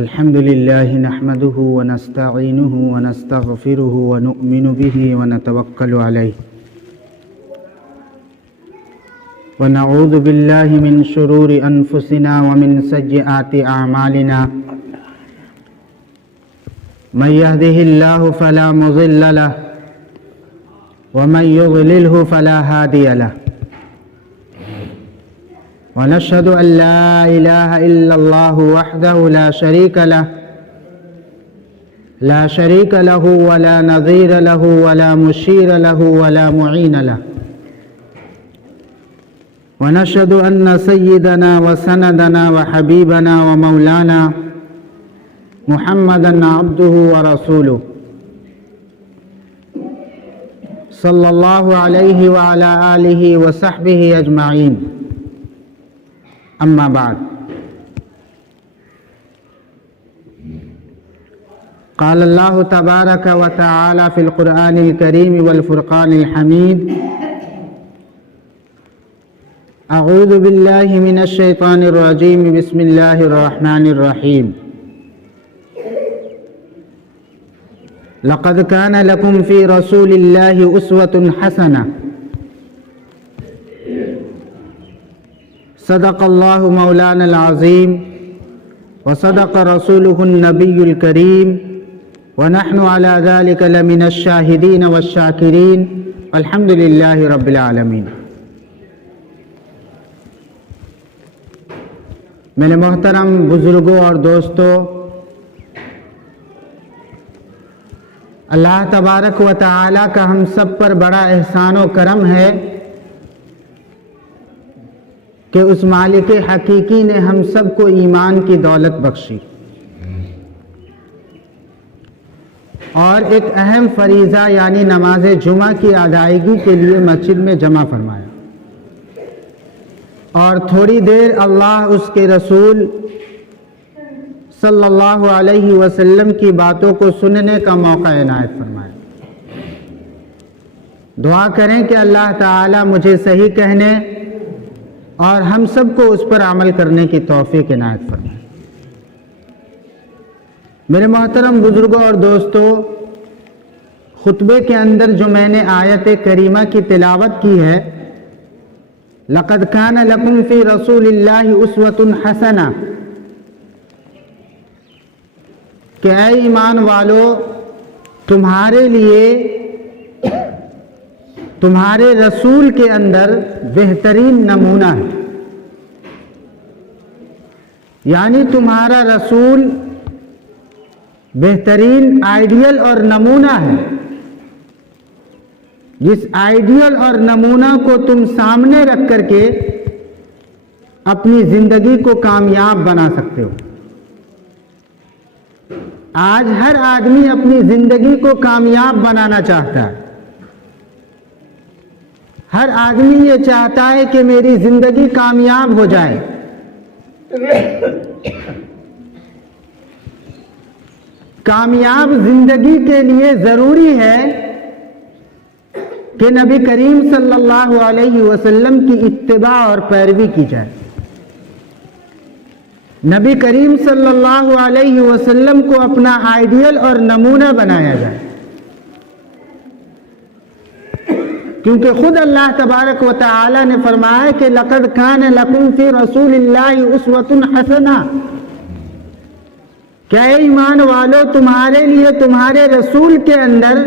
الحمد لله نحمده ونستعينه ونستغفره ونؤمن به ونتوكل عليه ونعوذ بالله من شرور أنفسنا ومن سيئات أعمالنا من يهده الله فلا مضل له ومن يضلله فلا هادي له ونشهد أن لا إله إلا الله وحده لا شريك له ولا نظير له ولا مشير له ولا معين له ونشهد أن سيدنا وسندنا وحبيبنا ومولانا محمدا عبده ورسوله صلى الله عليه وعلى آله وصحبه أجمعين أما بعد قال الله تبارك وتعالى في القرآن الكريم والفرقان الحميد أعوذ بالله من الشيطان الرجيم بسم الله الرحمن الرحيم لقد كان لكم في رسول الله أسوة حسنة صدق الله مولانا العظيم وصدق رسوله النبي الكريم ونحن على ذلك لمن الشاهدين والشاكرين الحمد لله رب العالمين. میرے محترم بزرگوں اور دوستوں، اللہ تبارک و تعالی کا ہم سب پر بڑا احسان و کرم ہے کہ اس مالک حقیقی نے ہم سب کو ایمان کی دولت بخشی اور ایک اہم فریضہ یعنی نماز جمعہ کی ادائیگی کے لیے مسجد میں جمع فرمایا، اور تھوڑی دیر اللہ اس کے رسول صلی اللہ علیہ وسلم کی باتوں کو سننے کا موقع عنایت فرمایا۔ دعا کریں کہ اللہ تعالی مجھے صحیح کہنے اور ہم سب کو اس پر عمل کرنے کی توفیق عنایت فرمائے۔ میرے محترم بزرگوں اور دوستوں، خطبے کے اندر جو میں نے آیت کریمہ کی تلاوت کی ہے، لقد کان لکم فی رسول اللہ اسوۃ حسنہ، کہ اے ایمان والو تمہارے لیے تمہارے رسول کے اندر بہترین نمونہ ہے، یعنی تمہارا رسول بہترین آئیڈیل اور نمونہ ہے، جس آئیڈیل اور نمونہ کو تم سامنے رکھ کر کے اپنی زندگی کو کامیاب بنا سکتے ہو۔ آج ہر آدمی اپنی زندگی کو کامیاب بنانا چاہتا ہے، ہر آدمی یہ چاہتا ہے کہ میری زندگی کامیاب ہو جائے۔ کامیاب زندگی کے لیے ضروری ہے کہ نبی کریم صلی اللہ علیہ وسلم کی اتباع اور پیروی کی جائے، نبی کریم صلی اللہ علیہ وسلم کو اپنا آئیڈیل اور نمونہ بنایا جائے، کیونکہ خود اللہ تبارک و تعالی نے فرمایا کہ لقد کان لکم فی رسول اللہ اسوۃ حسنہ، کہ اے ایمان والو تمہارے لیے تمہارے رسول کے اندر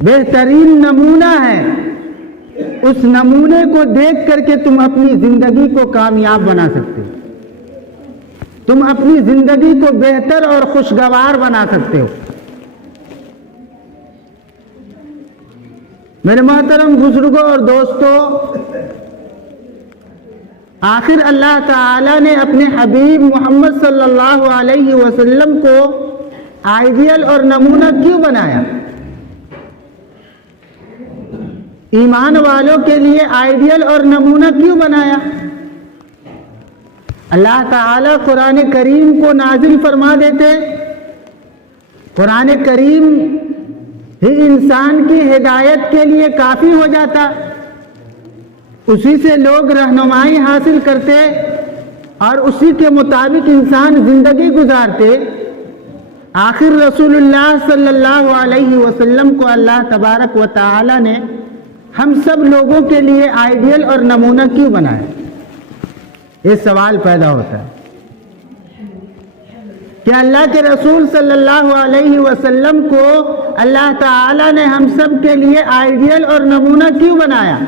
بہترین نمونہ ہے، اس نمونے کو دیکھ کر کے تم اپنی زندگی کو کامیاب بنا سکتے ہو، تم اپنی زندگی کو بہتر اور خوشگوار بنا سکتے ہو۔ میرے محترم بزرگوں اور دوستوں، آخر اللہ تعالی نے اپنے حبیب محمد صلی اللہ علیہ وسلم کو آئیڈیل اور نمونہ کیوں بنایا؟ ایمان والوں کے لیے آئیڈیل اور نمونہ کیوں بنایا؟ اللہ تعالیٰ قرآن کریم کو نازل فرما دیتے، قرآن کریم ہی انسان کی ہدایت کے لیے کافی ہو جاتا، اسی سے لوگ رہنمائی حاصل کرتے اور اسی کے مطابق انسان زندگی گزارتے، آخر رسول اللہ صلی اللہ علیہ وسلم کو اللہ تبارک و تعالی نے ہم سب لوگوں کے لیے آئیڈیل اور نمونہ کیوں بنایا؟ یہ سوال پیدا ہوتا ہے کہ اللہ کے رسول صلی اللہ علیہ وسلم کو اللہ تعالی نے ہم سب کے لیے آئیڈیل اور نمونہ کیوں بنایا؟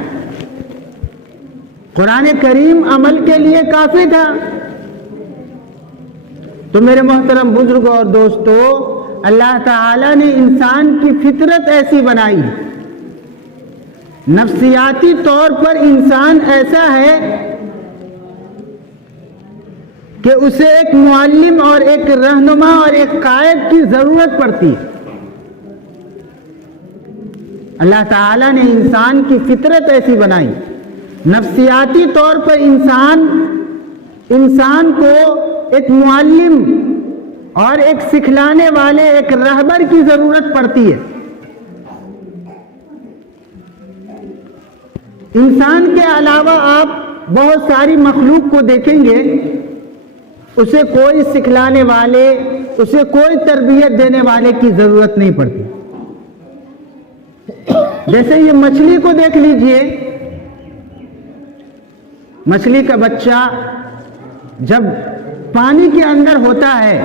قرآن کریم عمل کے لیے کافی تھا۔ تو میرے محترم بزرگوں اور دوستو، اللہ تعالی نے انسان کی فطرت ایسی بنائی، نفسیاتی طور پر انسان ایسا ہے کہ اسے ایک معلم اور ایک رہنما اور ایک قائد کی ضرورت پڑتی ہے۔ اللہ تعالیٰ نے انسان کی فطرت ایسی بنائی، نفسیاتی طور پر انسان کو ایک معلم اور ایک سکھلانے والے ایک رہبر کی ضرورت پڑتی ہے۔ انسان کے علاوہ آپ بہت ساری مخلوق کو دیکھیں گے، اسے کوئی سکھلانے والے، اسے کوئی تربیت دینے والے کی ضرورت نہیں پڑتی۔ جیسے یہ مچھلی کو دیکھ لیجئے، مچھلی کا بچہ جب پانی کے اندر ہوتا ہے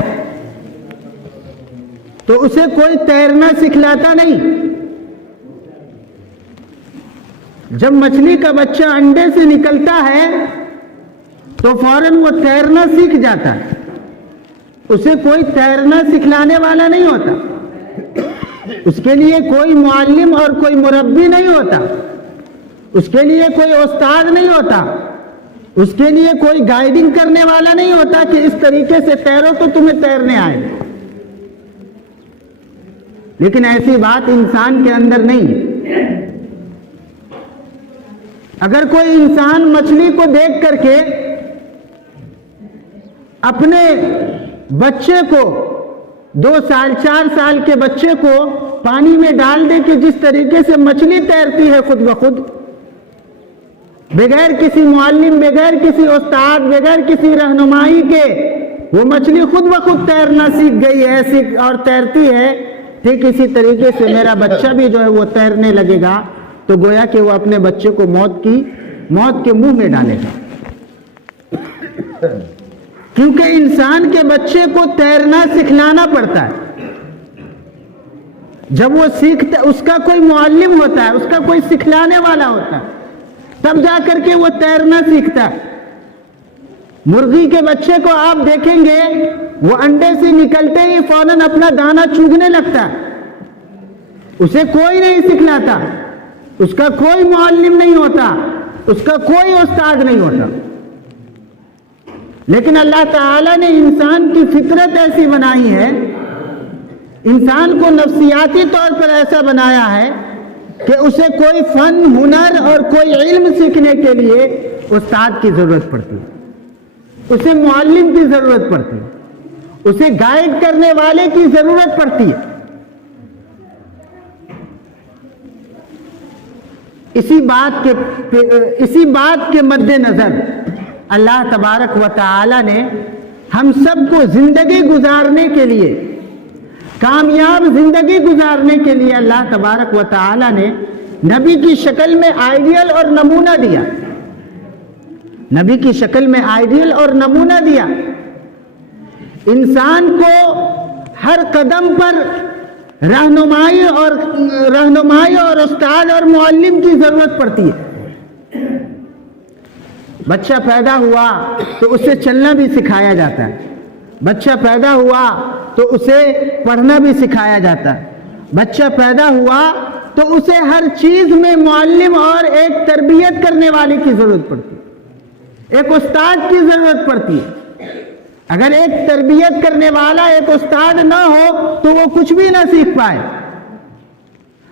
تو اسے کوئی تیرنا سکھلاتا نہیں۔ جب مچھلی کا بچہ انڈے سے نکلتا ہے تو فوراً وہ تیرنا سیکھ جاتا ہے، اسے کوئی تیرنا سکھلانے والا نہیں ہوتا، اس کے لیے کوئی معلم اور کوئی مربی نہیں ہوتا، اس کے لیے کوئی استاد نہیں ہوتا، اس کے لیے کوئی گائیڈنگ کرنے والا نہیں ہوتا کہ اس طریقے سے تیرو تو تمہیں تیرنے آئے۔ لیکن ایسی بات انسان کے اندر نہیں ہے۔ اگر کوئی انسان مچھلی کو دیکھ کر کے اپنے بچے کو 2 سال 4 سال کے بچے کو پانی میں ڈال دے کہ جس طریقے سے مچھلی تیرتی ہے خود بخود، بغیر کسی معلم، بغیر کسی استاد، بغیر کسی رہنمائی کے وہ مچھلی خود بخود تیرنا سیکھ گئی ہے اور تیرتی ہے، ٹھیک اسی طریقے سے میرا بچہ بھی جو ہے وہ تیرنے لگے گا تو گویا کہ وہ اپنے بچے کو موت کے منہ میں ڈالے گا، کیونکہ انسان کے بچے کو تیرنا سکھلانا پڑتا ہے۔ جب وہ سیکھتا، اس کا کوئی معلم ہوتا ہے، اس کا کوئی سکھلانے والا ہوتا ہے، تب جا کر کے وہ تیرنا سیکھتا ہے۔ مرغی کے بچے کو آپ دیکھیں گے، وہ انڈے سے نکلتے ہی فوراً اپنا دانہ چوگنے لگتا ہے، اسے کوئی نہیں سکھلاتا، اس کا کوئی معلم نہیں ہوتا، اس کا کوئی استاد نہیں ہوتا۔ لیکن اللہ تعالیٰ نے انسان کی فطرت ایسی بنائی ہے، انسان کو نفسیاتی طور پر ایسا بنایا ہے کہ اسے کوئی فن، ہنر اور کوئی علم سیکھنے کے لیے استاد کی ضرورت پڑتی ہے، اسے معلم کی ضرورت پڑتی ہے، اسے گائیڈ کرنے والے کی ضرورت پڑتی ہے۔ اسی بات کے مد نظر اللہ تبارک و تعالی نے ہم سب کو زندگی گزارنے کے لیے، کامیاب زندگی گزارنے کے لیے اللہ تبارک و تعالی نے نبی کی شکل میں آئیڈیل اور نمونہ دیا، نبی کی شکل میں آئیڈیل اور نمونہ دیا۔ انسان کو ہر قدم پر رہنمائی اور استاد اور معلم کی ضرورت پڑتی ہے۔ بچہ پیدا ہوا تو اسے چلنا بھی سکھایا جاتا ہے، بچہ پیدا ہوا تو اسے پڑھنا بھی سکھایا جاتا ہے، بچہ پیدا ہوا تو اسے ہر چیز میں معلم اور ایک تربیت کرنے والے کی ضرورت پڑتی ہے، ایک استاد کی ضرورت پڑتی ہے۔ اگر ایک تربیت کرنے والا، ایک استاد نہ ہو تو وہ کچھ بھی نہ سیکھ پائے۔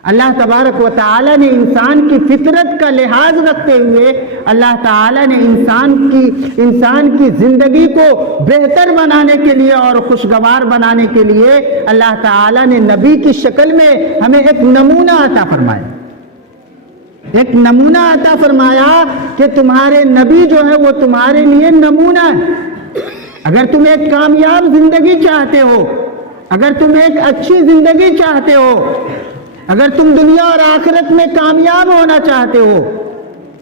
اللہ تبارک و تعالی نے انسان کی فطرت کا لحاظ رکھتے ہوئے اللہ تعالی نے انسان کی زندگی کو بہتر بنانے کے لیے اور خوشگوار بنانے کے لیے اللہ تعالی نے نبی کی شکل میں ہمیں ایک نمونہ عطا فرمایا، ایک نمونہ عطا فرمایا کہ تمہارے نبی جو ہے وہ تمہارے لیے نمونہ ہے۔ اگر تم ایک کامیاب زندگی چاہتے ہو، اگر تم ایک اچھی زندگی چاہتے ہو، اگر تم دنیا اور آخرت میں کامیاب ہونا چاہتے ہو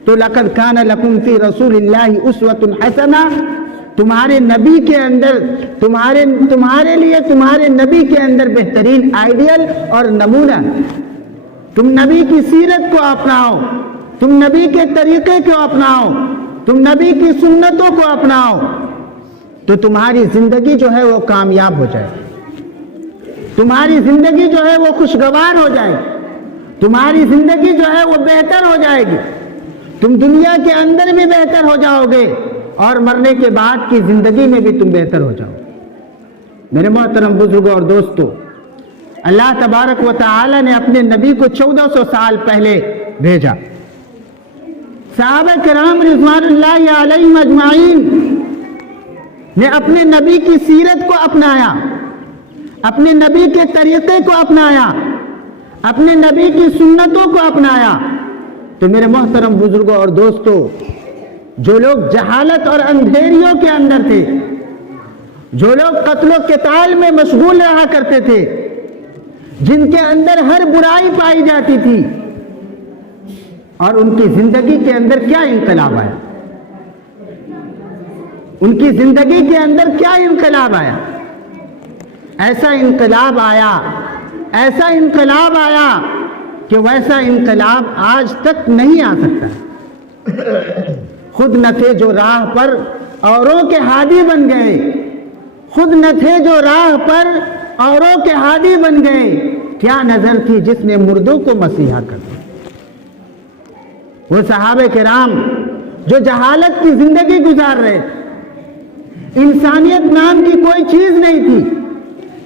تو لقد کان لکم فی رسول اللہ اسوۃ حسنہ، تمہارے نبی کے اندر تمہارے لیے تمہارے نبی کے اندر بہترین آئیڈیل اور نمونہ، تم نبی کی سیرت کو اپناؤ، تم نبی کے طریقے کو اپناؤ، تم نبی کی سنتوں کو اپناؤ تو تمہاری زندگی جو ہے وہ کامیاب ہو جائے، تمہاری زندگی جو ہے وہ خوشگوار ہو جائے، تمہاری زندگی جو ہے وہ بہتر ہو جائے گی، تم دنیا کے اندر بھی بہتر ہو جاؤ گے اور مرنے کے بعد کی زندگی میں بھی تم بہتر ہو جاؤ۔ میرے محترم بزرگوں اور دوستو، اللہ تبارک و تعالی نے اپنے نبی کو 1400 سال پہلے بھیجا، صحابہ کرام رضوان اللہ علیہم اجمعین نے اپنے نبی کی سیرت کو اپنایا، اپنے نبی کے طریقے کو اپنایا، اپنے نبی کی سنتوں کو اپنایا۔ تو میرے محترم بزرگوں اور دوستو، جو لوگ جہالت اور اندھیریوں کے اندر تھے، جو لوگ قتل و قتال میں مشغول رہا کرتے تھے، جن کے اندر ہر برائی پائی جاتی تھی، اور ان کی زندگی کے اندر کیا انقلاب آیا، ان کی زندگی کے اندر کیا انقلاب آیا، ایسا انقلاب آیا، ایسا انقلاب آیا کہ ویسا انقلاب آج تک نہیں آ سکتا۔ خود نہ تھے جو راہ پر اوروں کے ہادی بن گئے، خود نہ تھے جو راہ پر اوروں کے ہادی بن گئے، کیا نظر تھی جس نے مردوں کو مسیحا کر دیا۔ وہ صحابہ کرام جو جہالت کی زندگی گزار رہے تھے، انسانیت نام کی کوئی چیز نہیں تھی،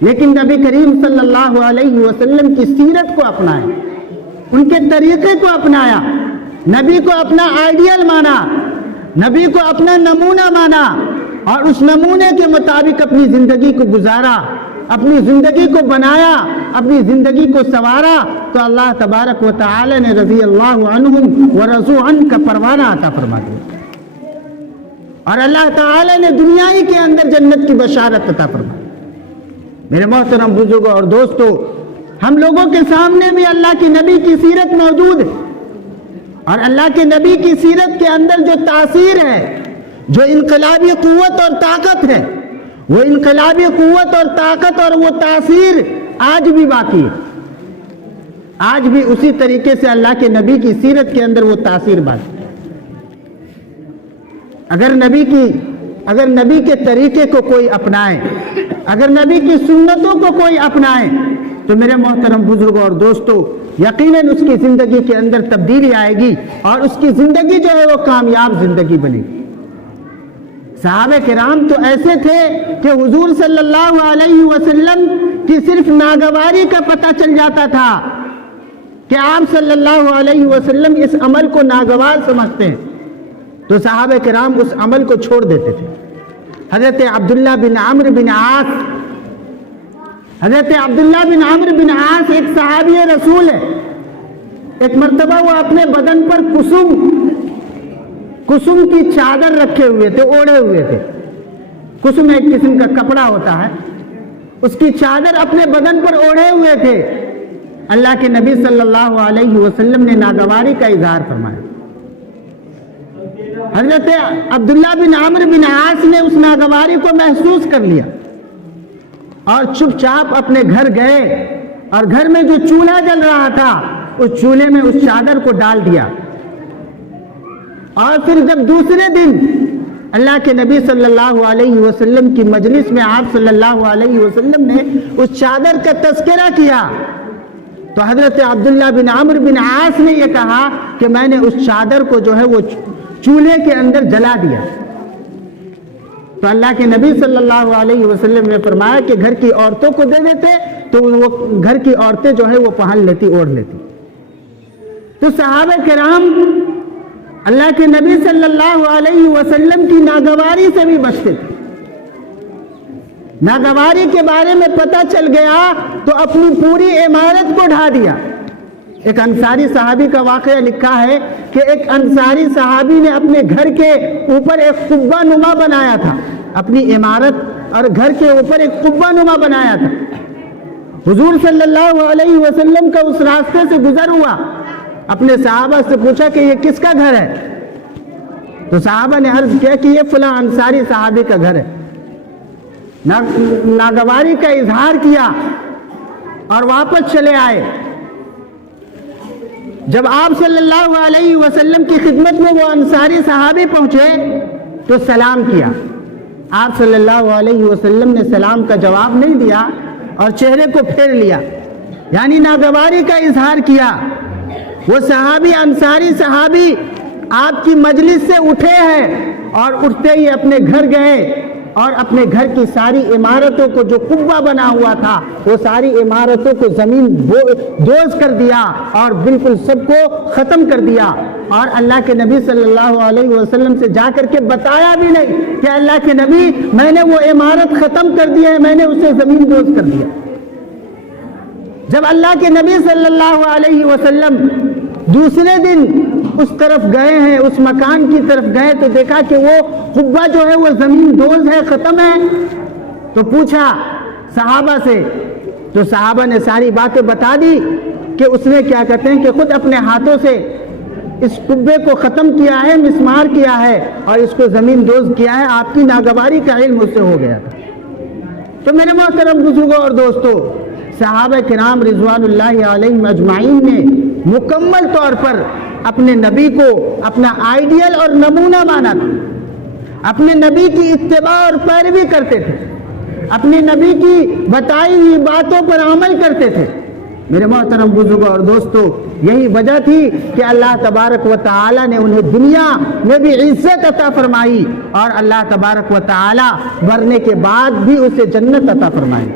لیکن نبی کریم صلی اللہ علیہ وسلم کی سیرت کو اپنائے، ان کے طریقے کو اپنایا، نبی کو اپنا آئیڈیل مانا، نبی کو اپنا نمونہ مانا، اور اس نمونے کے مطابق اپنی زندگی کو گزارا، اپنی زندگی کو بنایا، اپنی زندگی کو سنوارا، تو اللہ تبارک و تعالی نے رضی اللہ عنہم ورضوا عنہ کا پروانہ عطا فرما دیا، اور اللہ تعالی نے دنیا ہی کے اندر جنت کی بشارت عطا فرما دی۔ میرے محترم بزرگوں اور دوستو، ہم لوگوں کے سامنے بھی اللہ کے نبی کی سیرت موجود ہے، اور اللہ کے نبی کی سیرت کے اندر جو تاثیر ہے، جو انقلابی قوت اور طاقت ہے، وہ انقلابی قوت اور طاقت اور وہ تاثیر آج بھی باقی ہے، آج بھی اسی طریقے سے اللہ کے نبی کی سیرت کے اندر وہ تاثیر باقی ہے۔ اگر نبی کے طریقے کو کوئی اپنائے، اگر نبی کی سنتوں کو کوئی اپنائے، تو میرے محترم بزرگوں اور دوستو، یقیناً اس کی زندگی کے اندر تبدیلی آئے گی، اور اس کی زندگی جو ہے وہ کامیاب زندگی بنے گی۔ صحابہ کرام تو ایسے تھے کہ حضور صلی اللہ علیہ وسلم کی صرف ناگواری کا پتہ چل جاتا تھا کہ آپ صلی اللہ علیہ وسلم اس عمل کو ناگوار سمجھتے ہیں، تو صحابہ کرام اس عمل کو چھوڑ دیتے تھے۔ حضرت عبداللہ بن عمرو بن عاص، حضرت عبداللہ بن عمرو بن عاص ایک صحابی رسول ہے۔ ایک مرتبہ وہ اپنے بدن پر کسم کی چادر رکھے ہوئے تھے، اوڑھے ہوئے تھے۔ کسم ایک قسم کا کپڑا ہوتا ہے، اس کی چادر اپنے بدن پر اوڑھے ہوئے تھے۔ اللہ کے نبی صلی اللہ علیہ وسلم نے ناگواری کا اظہار فرمایا۔ حضرت عبداللہ بن عمرو بن عاص نے اس ناگواری کو محسوس کر لیا، اور چپ چاپ اپنے گھر گئے، اور گھر میں جو چولہا جل رہا تھا اس چولہے میں اس چادر کو ڈال دیا، اور پھر جب دوسرے دن اللہ کے نبی صلی اللہ علیہ وسلم کی مجلس میں آپ صلی اللہ علیہ وسلم نے اس چادر کا تذکرہ کیا، تو حضرت عبداللہ بن عمرو بن عاص نے یہ کہا کہ میں نے اس چادر کو جو ہے وہ چولہے کے اندر جلا دیا۔ تو اللہ کے نبی صلی اللہ علیہ وسلم نے فرمایا کہ گھر کی عورتوں کو دے دیتے تو وہ گھر کی عورتیں جو ہے وہ پہن لیتی، اوڑھ لیتی۔ تو صحابہ کرام اللہ کے نبی صلی اللہ علیہ وسلم کی ناگواری سے بھی بچتے تھے۔ ناگواری کے بارے میں پتہ چل گیا تو اپنی پوری عمارت کو ڈھا دیا۔ ایک انصاری صحابی کا واقعہ لکھا ہے کہ ایک انصاری صحابی نے اپنے گھر کے اوپر ایک قبہ نما بنایا تھا، اپنی عمارت اور گھر کے اوپر ایک قبہ نما بنایا تھا. حضور صلی اللہ علیہ وسلم کا اس راستے سے گزر ہوا, اپنے صحابہ سے پوچھا کہ یہ کس کا گھر ہے؟ تو صحابہ نے عرض کیا کہ یہ فلاں انصاری صحابی کا گھر ہے. ناگواری کا اظہار کیا اور واپس چلے آئے. جب آپ صلی اللہ علیہ وسلم کی خدمت میں وہ انصاری صحابی پہنچے تو سلام کیا. آپ صلی اللہ علیہ وسلم نے سلام کا جواب نہیں دیا اور چہرے کو پھیر لیا, یعنی ناگواری کا اظہار کیا. وہ صحابی, انصاری صحابی آپ کی مجلس سے اٹھے ہیں اور اٹھتے ہی اپنے گھر گئے اور اپنے گھر کی ساری عمارتوں کو, جو قبہ بنا ہوا تھا, وہ ساری عمارتوں کو زمین دوز کر دیا اور بالکل سب کو ختم کر دیا. اور اللہ کے نبی صلی اللہ علیہ وسلم سے جا کر کے بتایا بھی نہیں کہ اللہ کے نبی میں نے وہ عمارت ختم کر دی ہے, میں نے اسے زمین دوز کر دیا. جب اللہ کے نبی صلی اللہ علیہ وسلم دوسرے دن اس طرف گئے ہیں, اس مکان کی طرف گئے, تو دیکھا کہ وہ قبہ جو ہے وہ زمین دوز ہے, ختم ہے. تو پوچھا صحابہ سے, تو صحابہ نے ساری باتیں بتا دی کہ اس نے کیا کہتے ہیں کہ خود اپنے ہاتھوں سے اس قبے کو ختم کیا ہے, مسمار کیا ہے اور اس کو زمین دوز کیا ہے. آپ کی ناگواری کا علم اس سے ہو گیا تھا. تو میرے محترم بزرگوں اور دوستوں, صحابہ کرام رضوان اللہ علیہم اجمعین نے مکمل طور پر اپنے نبی کو اپنا آئیڈیل اور نمونہ مانا تھا. اپنے نبی کی اتباع اور پیروی کرتے تھے, اپنے نبی کی بتائی ہوئی باتوں پر عمل کرتے تھے. میرے محترم بزرگوں اور دوستوں, یہی وجہ تھی کہ اللہ تبارک و تعالی نے انہیں دنیا میں بھی عزت عطا فرمائی اور اللہ تبارک و تعالی مرنے کے بعد بھی اسے جنت عطا فرمائی.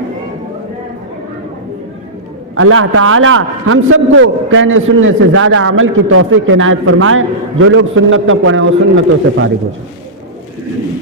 اللہ تعالی ہم سب کو کہنے سننے سے زیادہ عمل کی توفیق عنایت فرمائے. جو لوگ سنت نہ پڑھیں وہ سنتوں سے فارغ ہو جائیں.